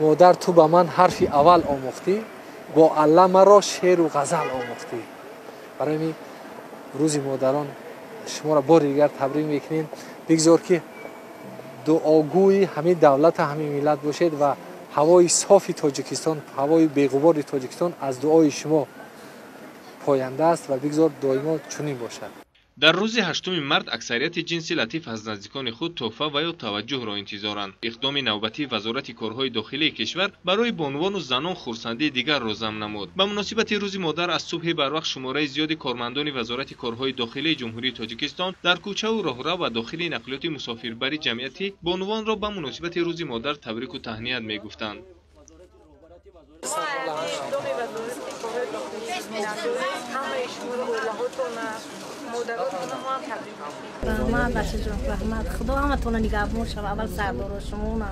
مادر تو به من حرف اول آموختی، با الله مرا شعر و غزل آموختی. برای می روز مادران شما را بار دیگر تبریک میکنیم. بگذار که دعاگوی همین دولت همین ملت باشید و هوای صاف تاجیکستان، هوای بی‌غبار تاجیکستان از دعای شما پاینده است و بگذار دائما چنین باشد. در روز 8 مارت اکثریت جنس لطیف از نزدیکان خود تحفه و یا توجه را انتظارند. اقدام نوبتی وزارت کارهای داخلی کشور برای بانوان و زنان خرسندی دیگر را ضمن نمود. به مناسبت روز مادر از صبح بروقت شماره زیادی کارمندان وزارت کارهای داخلی جمهوری تاجیکستان در کوچه و راهرو و داخل نقلیات مسافربری جمعیتی بانوان را به مناسبت روز مادر تبریک و تهنیت میگفتند. رحمت باشه جان، رحمت خدا همتون نگهدار شود. اول سردار شما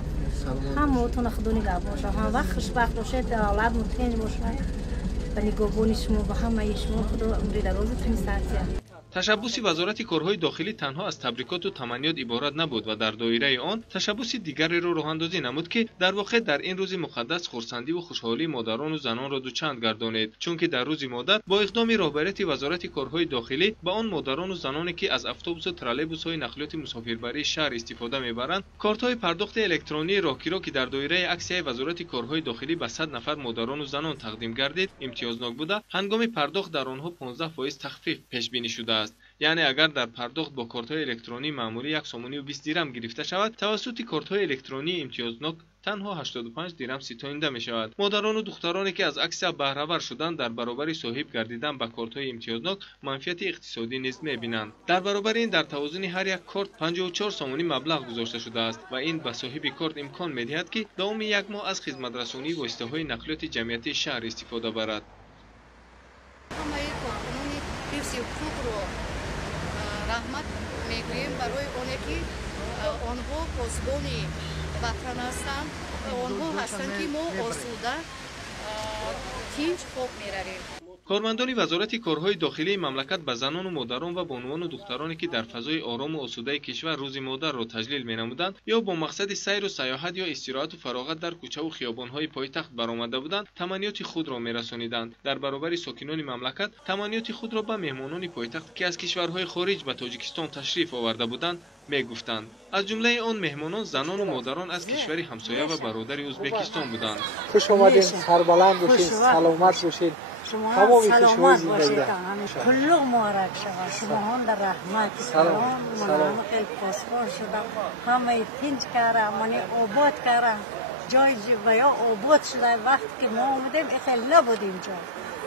همتون خدا نگهدار شود. هم وقت خوشبخت باشید، اولاد مطمئن باشید و نگهبانی شما و همه شما خدا عمری درازتون سعادت. تشبوس وزارت کارهای داخلی تنها از تبریکات و تمنیات عبارت نبود و در دایره آن تشبوس دیگری را راه اندازی نمود که در واقع در این روز مقدس خرسندی و خوشحالی مادران و زنان را دوچند گردانید، چون که در روز مادر با اقدام رهبریت وزارت کارهای داخلی با آن مادران و زنانی که از اتوبوس و ترالیبوس‌های نقلیات مسافربری شهر استفاده می‌برند کارت‌های پرداخت الکترونی راهگیرا که در دایره عکسیه وزارت کارهای داخلی به 100 نفر مادران و زنان تقدیم گردید امتیازناک بوده. هنگام پرداخت در آنها 15% تخفیف پیش بینی شده است. یعنی اگر در پرداخت با کارت‌های الکترونی معمولی 1.20 دیرم گرفته شود، توسط کارت‌های الکترونی امتیازناک تنها 85 دیرم ستانیده می شود. مادران و دخترانی که از عکس بهره‌ور شدند در برابر صاحب گردیدن به کارت‌های امتیازناک منفیت اقتصادی نیز می‌بینند. در برابر این در توازن هر یک کارت 54 سومانی مبلغ گذاشته شده است و این به صاحب کارت امکان می‌دهد که دوام یک ماه از خدمت‌رسانی واسطه‌های نقلیات جمعیتی شهر استفاده برد. رحمت میگوییم برای اونه که آنها پاسبانی وطن هستند، آنها هستند که ما آسوده تینج خوب میرویم. کارمندان وزارت کارهای داخلی مملکت به زنان و مادران و بانوان و دخترانی که در فضای آرام و آسوده کشور روز مادر را تجلیل می‌نمودند یا با مقصد سیر و سیاحت یا استراحت و فراغت در کوچه و خیابان‌های پایتخت برآمده بودند، تمنیات خود را می‌رسانیدند. در برابر ساکنان مملکت تمنیات خود را به مهمانان پایتخت که از کشورهای خارج به تاجیکستان تشریف آورده بودند میگفتند. از جمله آن مهمانان زنان و مادران از کشور همسایه و برادر ازبکستان بودند. خوش آمدید، سربلند باشید، سلامت باشید. شما سلامت باشید. کلو مبارک شود. شما هم در رحمت سلام خیلی پاسبان شده. همه تینج کاره، منی آباد کاره. جای ویا آباد شده. وقتی که ما آمدیم خیلی نبودیم جا.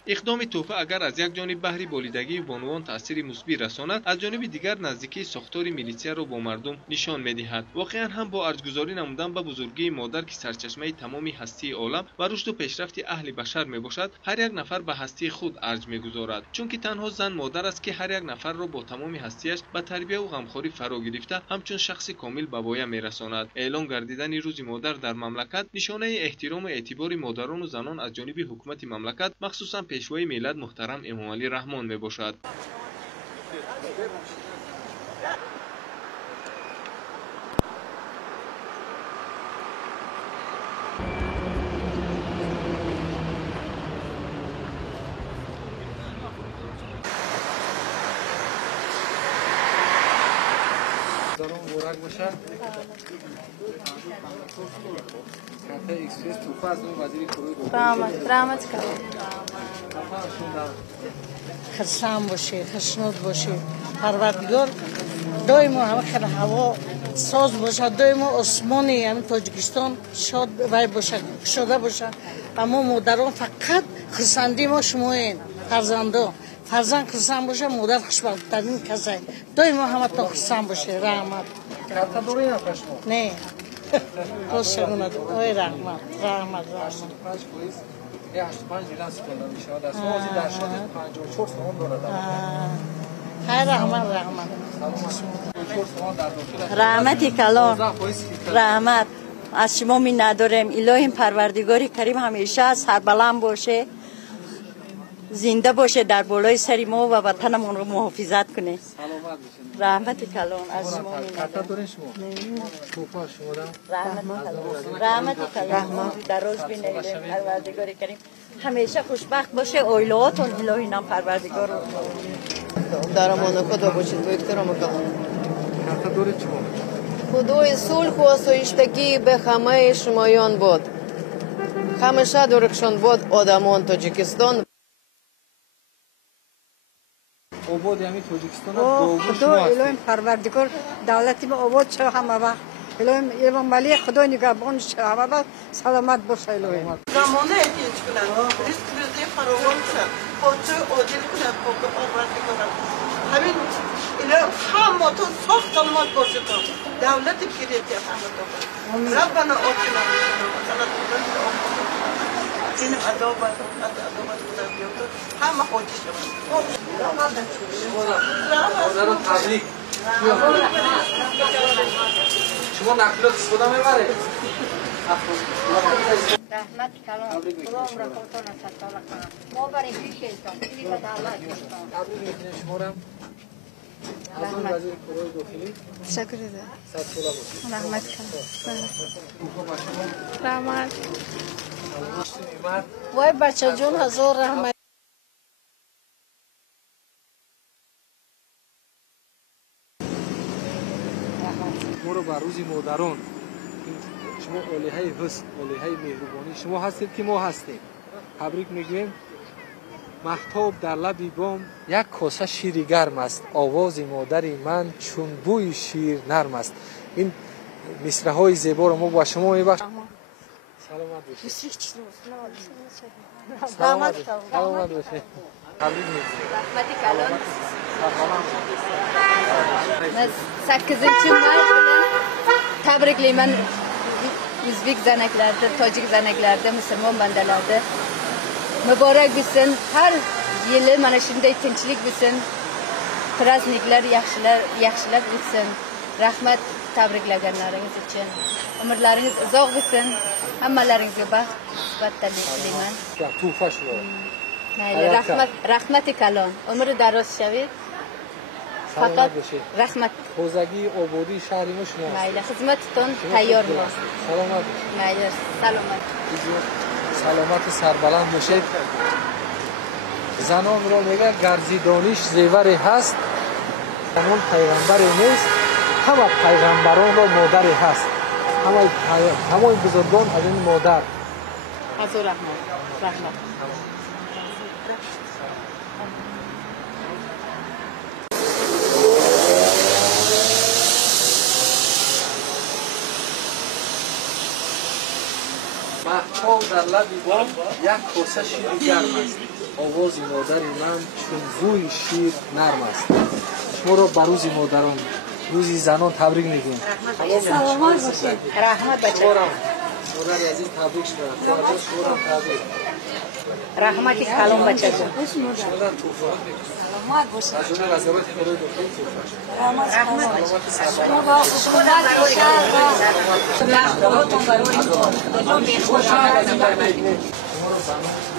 اقدام تحفه اگر از یک جانب بهر بریدگی بانوان تأثیر مثبت رساند، از جانب دیگر نزدیکی ساختار میلیسیا را با مردم نشان می‌دهد. واقعا هم با ارزگذاری نمودن به بزرگی مادر که سرچشمه تمام هستی عالم و رشد و پیشرفت اهل بشر میباشد، هر یک نفر به هستی خود ارج میگذارد، چون که تنها زن مادر است که هر یک نفر را با تمام هستیش به تربیت و غمخواری فرا گرفته همچون شخص کامل به پایه میرساند. اعلان گردیدن روز مادر در مملکت نشانه احترام و اعتبار مادران و زنان از جانب حکومت مملکت مخصوصا پیشوای ملت محترم امام علی رحمان می باشد. رحمت خرسان باشه، خشنود باشه. پروردگار دائما همه هوا ساز باشه، دائما آسمانی همین تاجیکستان شاد وای باشه، شاده باشه. اما مادران فقط خرسندی ما شما این فرزندا فرزند خرسان باشه، مادر خوشبخت ترین کسی. دائما همه تا خرسان باشه. رحمت نه روز شگونه اوی رحمت رحمت خیر رحمت رحمتی کلان رحمت از شما می نداریم. الهی پروردگاری کریم همیشه سربلند باشه، دائما خوشبخت باشه. رحمت رحمت رحمت رحمت رحمت رحمت از شما می نداریم. الهی پروردگاری کریم همیشه سربلند باشه، دائما خوشبخت باشه. رحمت رحمت رحمت از شما می نداریم. الهی پروردگاری کریم همیشه سربلند باشه، زنده باشه در بالای سری ما و وطنمون رو محافظت کنه. رحمت کلان از شما می‌نده. رحمت کلان دراز بینید پروردگار کریم همیشه خوشبخت باشه اویلاتون الهی نام پروردگار درمان خدا باشید دکترم کلان خدای صلح و آسایشتگی به همه شمایان باد همیشه درکشان باد آدمان تاجیکستان آباد یعنی تاجیکستان خدا الهی پروردگار دولتی ما آباد شد همه وقت الهی ایوان ملی خدا نگهبان شد همه وقت سلامت باشه الهی زمانه احتیاج کنند ریسک بزده فراوان کنند خاطر عادل کنند پروردگار همین الهی همه تو صاف سلامت باشه تا دولت کریتی همه تو ربنا آتنا این عذابت خدا بیاد همه خودی شد مادران تبریک شما نقلات استفاده میبره رحمت کلام خدا عمر خودتان از سال کنم ما برای پیشتان این به دعوت می‌کنم تبریک میکنم شما را از اون وزیر کارهای داخلی تشکر ده صد ساله باشید رحمت کنم رحمت وای بچه جون هزار رحمت ما رو بر روز مادران شما عالیه حسن عالیه مهربانی شما هستید که ما هستیم تبریک میگویم مهتاب در لب بام یک کاسه شیر گرم است آواز مادری من چون بوی شیر نرم است این مصرع های زیبا رو ما با شما میبخشیم سلامت باشید سلامت باشید تبریک میگویم رحمت کلان sakkizinchi may kuni tabriklayman o'zbek zanaklarida tojik zanaklarida musulmon bandalarda muborak bo'lsin har yili mana shunday tinchlik bo'lsin праздникlar yaxshilab o'tsin rahmat tabriklaganlaringiz uchun umrlaringiz uzoq bo'lsin hammalaringizga baxt va totlik tilayman tuhfa shuma mayli rahmati kalon umri daroz shaved سلامت باشید رحمت خوزگی آبادی شهر ما شما میله خدمتتون تیار ماست سلامت باشید میله سلامت سلامت سربلند باشید زنان را میگه گرزیدانیش زیوری هست زنان پیغمبری نیست همه پیغمبران را مادری هست همه بزرگان از این مادر از رحمت مهتاب در لب بام یک کاسه شیر گرم است آواز مادر من چون بوی شیر نرم است شما را به روز مادران روز زنان تبریک میگیم سلامت باشید رحمت بچه مادر عزیز تبریک شما را تبریک رحمتی کلان بچه جون شما توفیق سلامت باشید از اون وزارت کارهای داخلی توفیق رحمت سلامت شما با خشونت باشه دستگاهاتون برای کجا بیخوش شما را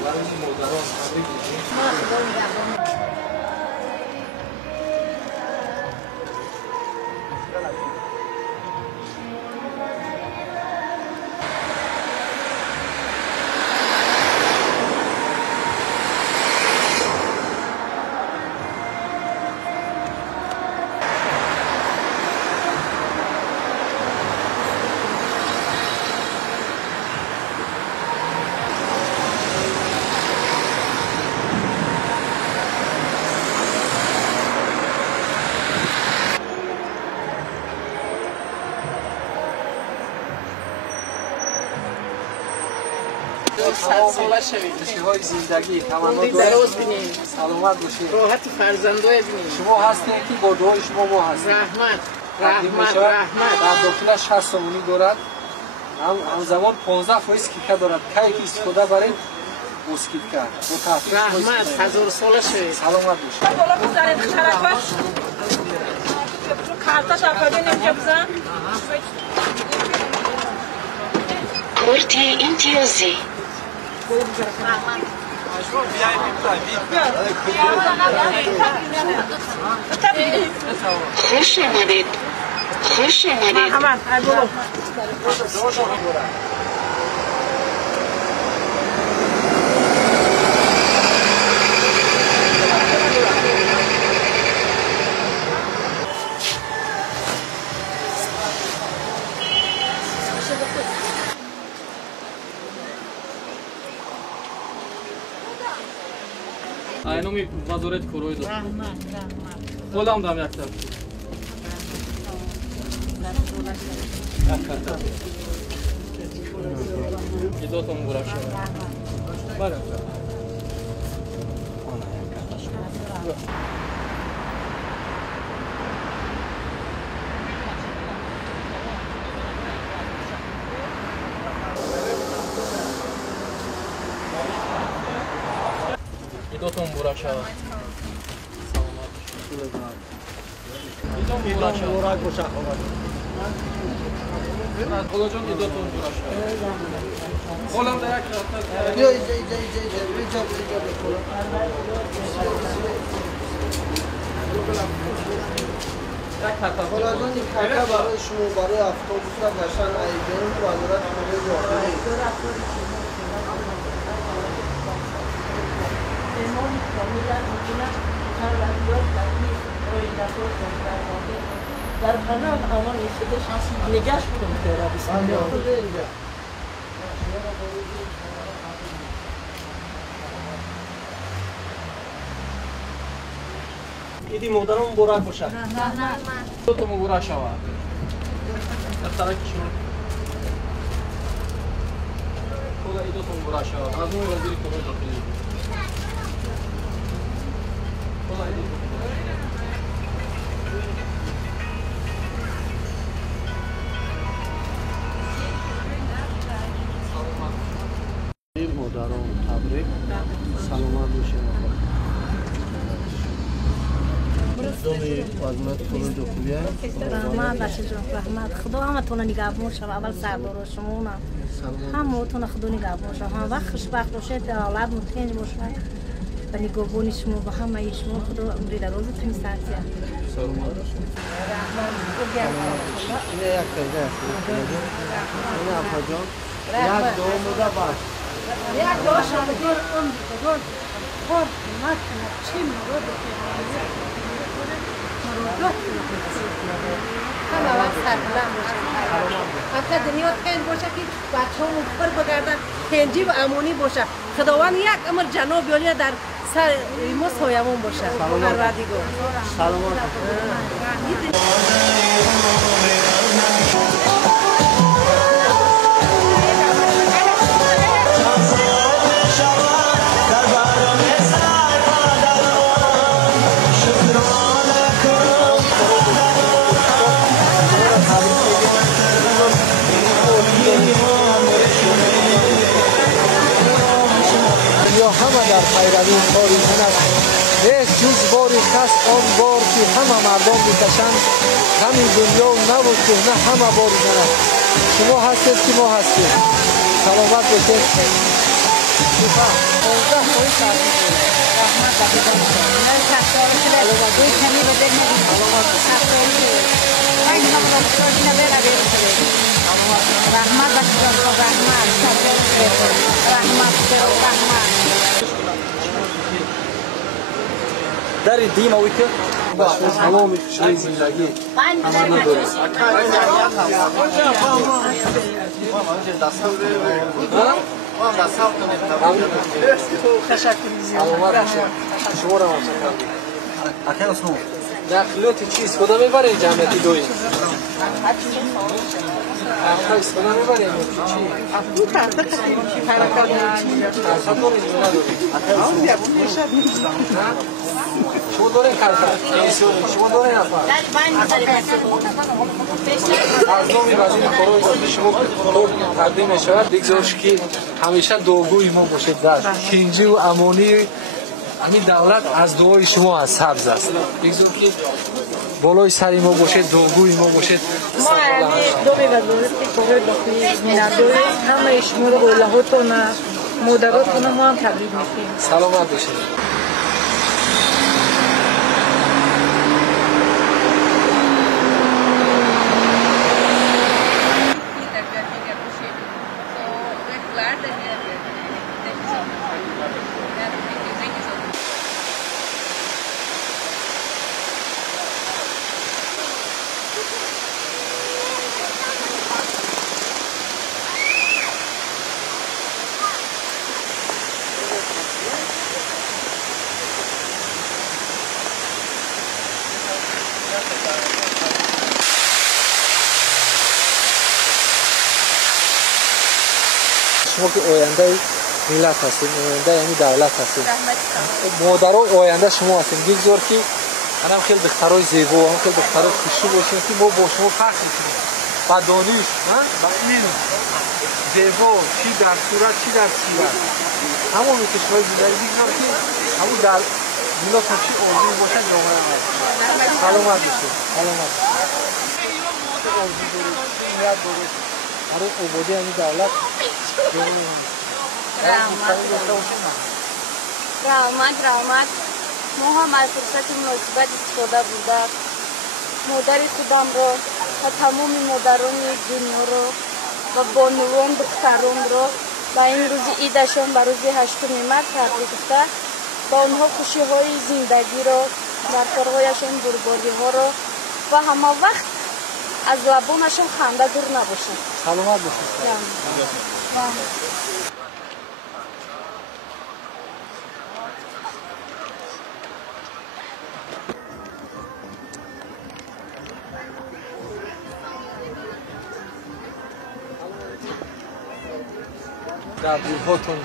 برای مادران تبریک میگیم های زندگی تمنا دارید سلامت باشید راحت فرزندای بینید شما هستید که با دعای شما ما هستیم رحمت در داخلش 6 سومونی دارد هم زمان 15% کیکه دارد کی که استفاده برید اسکیکه رحمت هزار ساله شوید سلامت باشید بالا بزنید شرفش کارتاش آفرین اینجا بزن کورتی امتیازی خوش آمدید. خوش آمدید. Айноми вазорет курой дод. Қолам дам як тар. Идотом бурак шава. Барам. Идотом бурак шава. Идотом бурак шава. Бурак боша хова. Қолаҷон идотом бурак шава. Қолам да як тар. Yo, خلاصون این کاکا برای شما برای اتوبوس را داشتن ایدن و وزارت خونه داخلی در خانه آمان ایستاده نگاش کنم تیرا بسید ایدی مادرم برای باشه. تو تو مبارک شوا. اختراع کشور. خدا ایدو تو مبارک شوا. از اون وزیر کمک داخلی. خدا ایدو. مادران تبریک سلامت باشید. دومی وزارت خونه داخلی رحمت باشید رحمت خدا همتون نگهدار شود اول سردار شما همتون خدا نگهدار شود هم وقت خوشبخت باشید اولاد مطمئن باشید و نگهبانی شما و همه شما خدا عمری درازتون سعادت سلامت باشید. این یک پیدا است. این افجان یک دو مودا باش. یک دو شامدیر دور خور مات چی میگه همه وقت سربلند باشه فقط دنیا خیر باشه که بچه همون پر بگردن هنجی و امونی باشه خداوند یک امر جناب یالی در سر ما سایمون باشه پروردگار سلامت در پیروی کاری کند نیست جز باری کس آن بار که همه مردم میکشند همین دنیا و نو و کهنه همه باری کند شما هستید که ما هستیم سلامت باشید داری دیم اوی که تمام خوشی زندگی همه داریم سلامت باشید شما را متشکرم دخلات چیز خدا میبره جمعیتی دوی خیلی خدا میبره شما داره کارفر شما داره نفر از نومی وزیر کارای داخلی شما تقدیم شود بگذارش که همیشه دعاگوی ما باشید در کنجی و امانی همین دولت از دعای شما از سبز است بگذار که بالای سری ما باشید دعاگوی ما باشید ما دو وزارت کارای داخلی می‌داریم همه شما رو لهاتون مادراتون ما هم تبریک میگیم. سلامت باشید. شما که آینده ملت هستید، آینده یعنی دولت هستید. مادران آینده شما هستید. بگذار که منم خیلی دخترای زیبا، هم خیلی دخترای خوشو باشیم که ما با شما فخر کنیم. با دانش، با علم، زیبا، چی در صورت، چی در سیرت. همون کشورهای زندگی بگذار که همون در ملت چی آرزویی باشد جامعه ما. سلامت باشید. سلامت. آرزو دارید، نیت دارید. برای آبادی یعنی دولت رحمت ما هم از فرصت مناسبت استفاده بوده مادر خودم را و تمام مادران دنیا را و بانوان دختران را به این روز عیدشان به روز 8 مارت تبریک گفته با آنها خوشی های زندگی را رفتارهایشان بربادی ها را و همه وقت از لبانشان خنده دور نباشد. سلامت باشید. در دلهاتون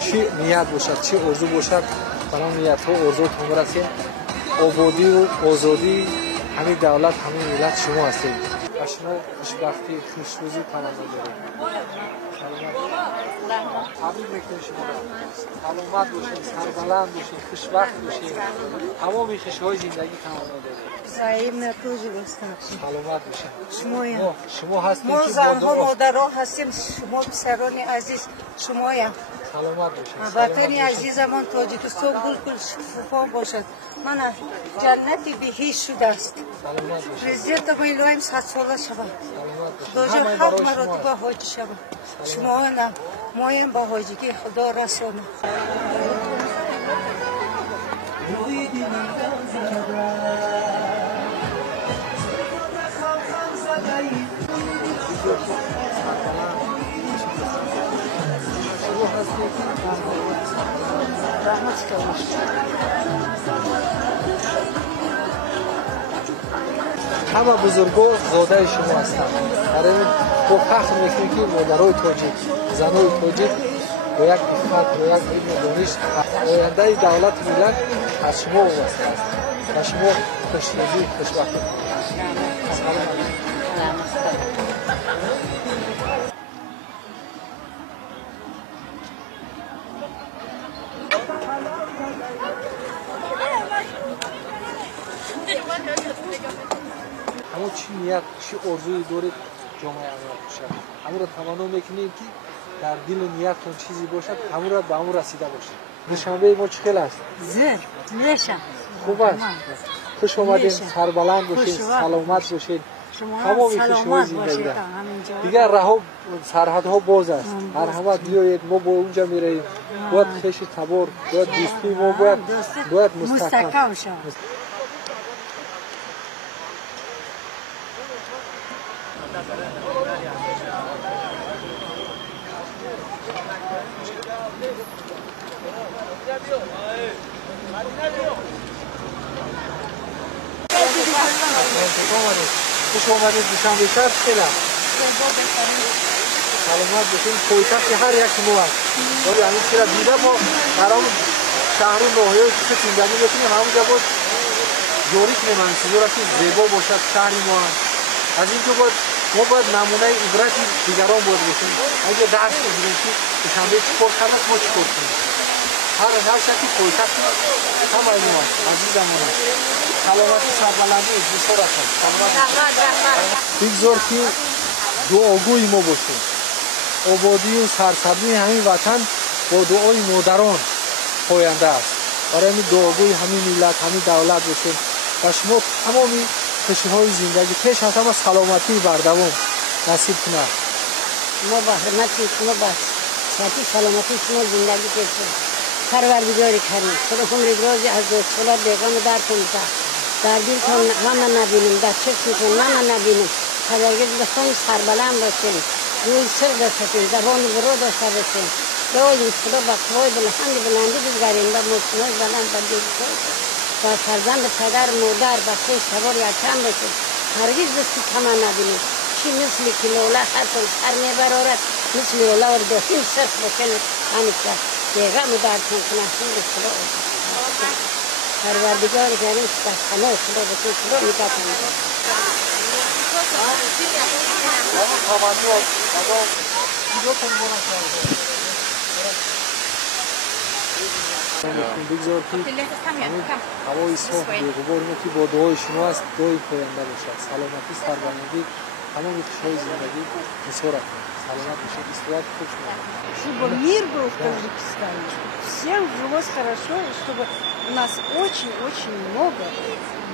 چی نیت باشد، چی آرزو باشد، برای نیت ها آرزوتون برسید. آبادی و آزادی همین دولت، همین ملت شما هستید. و شما خوشبختی، خوشروزی تمنا دارید. تبریک میگم شما را. سلامت باشید، سربلند باشید، خوشبخت باشید. تمام خوشی‌های زندگی تمنا دارید. زعیم نکوزی بستم. سلامت باشید. شما هستید ما که زنها مادرها هستیم، شما پسران عزیز شمایم. سلامت باشید. وطن عزیزمان تاجیکستان بالکل شفاف باشد. من جنتی بهشت شده است. پرزیدنت ما الهیم 100 ساله شود. دوجه 7 مرتبه حاج شود. شما نه مایم به حاجی خدا رسانه. همه بزرگان زاده شما هستند. برای با فخر میکنیم که مادرای تاجیک، زنای تاجیک با یک افتخار، با یک علم دانش آینده دولت ملت از شما وابسته است. و شما خوشروزی، خوشبختی. همون چی نیت، چی آرزویی دارید جامعه امنیت باشد. همون را تمنا میکنیم که در دل و نیتتون چیزی باشد، همون را به همون رسیده باشید. دوشنبه ما چه خیلی است؟ زیر میشم. خوب است. خوش آمدید، سربلند باشید، سلامت باشید. تمام خوشی‌های زندگی. دیگر راه سرحدها باز است. مرحمت بیایید، ما با اونجا میریم. باید خوش تبار، باید دوستی ما باید مستحکم شود. خوش آمدید دوشنبه شهر خیلی سلامت باشید. پایتخت هر یک ما هست. ولی همین چرا دیده ما در همون شهر و ناحیه‌های که زندگی میکنیم همونجا باید جاری کنیم همین چیزا که زیبا باشد شهر ما هم. از اینجا ما باید نمونه عبرت دیگران باید باشیم. اینجا درس بگیریم که دوشنبه چیکار کردن، ما چیکار کنیم. هر شکی پایتخت هم از ما هست. عزیزمون هست. سلامتی سربلندی بسیار هستند. بگذار که دعاگوی ما باشیم. آبادی و سرسبزی همین وطن با دعای مادران پاینده است. برای همین دعاگوی همین ملت همین دولت باشیم و شما تمامی خوشی‌های زندگی پیش از همه سلامتی بردوام نصیب کنه. ما با حرمت شما با صحتی سلامتی شما زندگی کنیم. پروردگار کریم خدا عمر درازی از صلات بیگم درتون بده. در دلتون همه نبینیم، در چشمتون همه نبینیم. هرگز به خون سربلند باشیم، روی سر داشته باشیم، زبان برو داشته باشیم. دعای خدا با قوای بلند بلندی بگذاریم و مطمئن بلند و دل و فرزند پدر مادر بخشی سوار یکم باشیم. هرگز دستی کم نبینیم. چی مثل که لولا هر کن سر میبرارد مثل لولا و داشتیم صرف باشین همیشه بیگم درتون کنه خیلی خدا پروردگار کریم در همه خدا باشیم خدا میکتن بگذار که هوای صاف بی‌غبار که با دعای شما است دعای پاینده باشد. سلامتی سربلندی تمام خوشهای зиндагӣ нисбат саломат бошед. истироҳат хуб шуд. Чтобы мир был в Таджикистане. Всем жилось хорошо, и чтобы у нас очень-очень много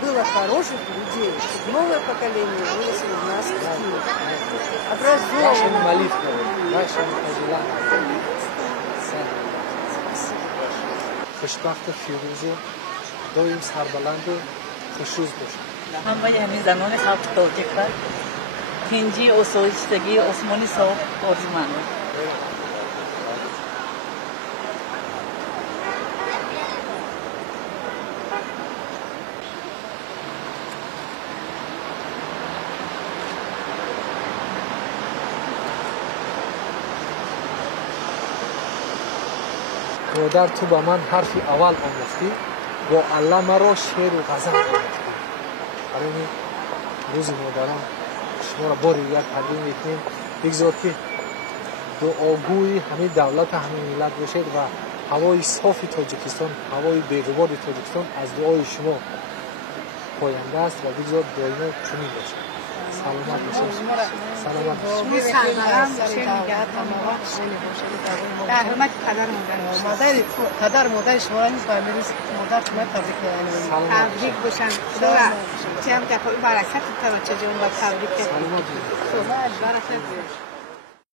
было хороших людей, чтобы новое поколение выросло у нас такие образованные. خوشبخت و فیروز و دایم سربلند و خوشروز باشد. همه همین زنان خلق تاجیک هنجی آسایشتگی آسمانی صاف آرزومندم. مادر تو با من حرف اول آموختی با الله مرا شعر و غزل آموختی. برای این روز مادران شما را بار دیگر تبریک میکنیم. بگذار که دعاگوی همین دولت همین ملت باشید و هوای صاف تاجیکستان هوای بی‌غبار تاجیکستان از دعای شما پاینده است و بگذار دائما چنین باشید. سلامت باشید. سلامت باشید. در حرمت پدر مادر شما نیست و امروز مادر شما تبریک باشن. خدا چند دفعه برکت توجه جان و تبریک. سلامت باشید.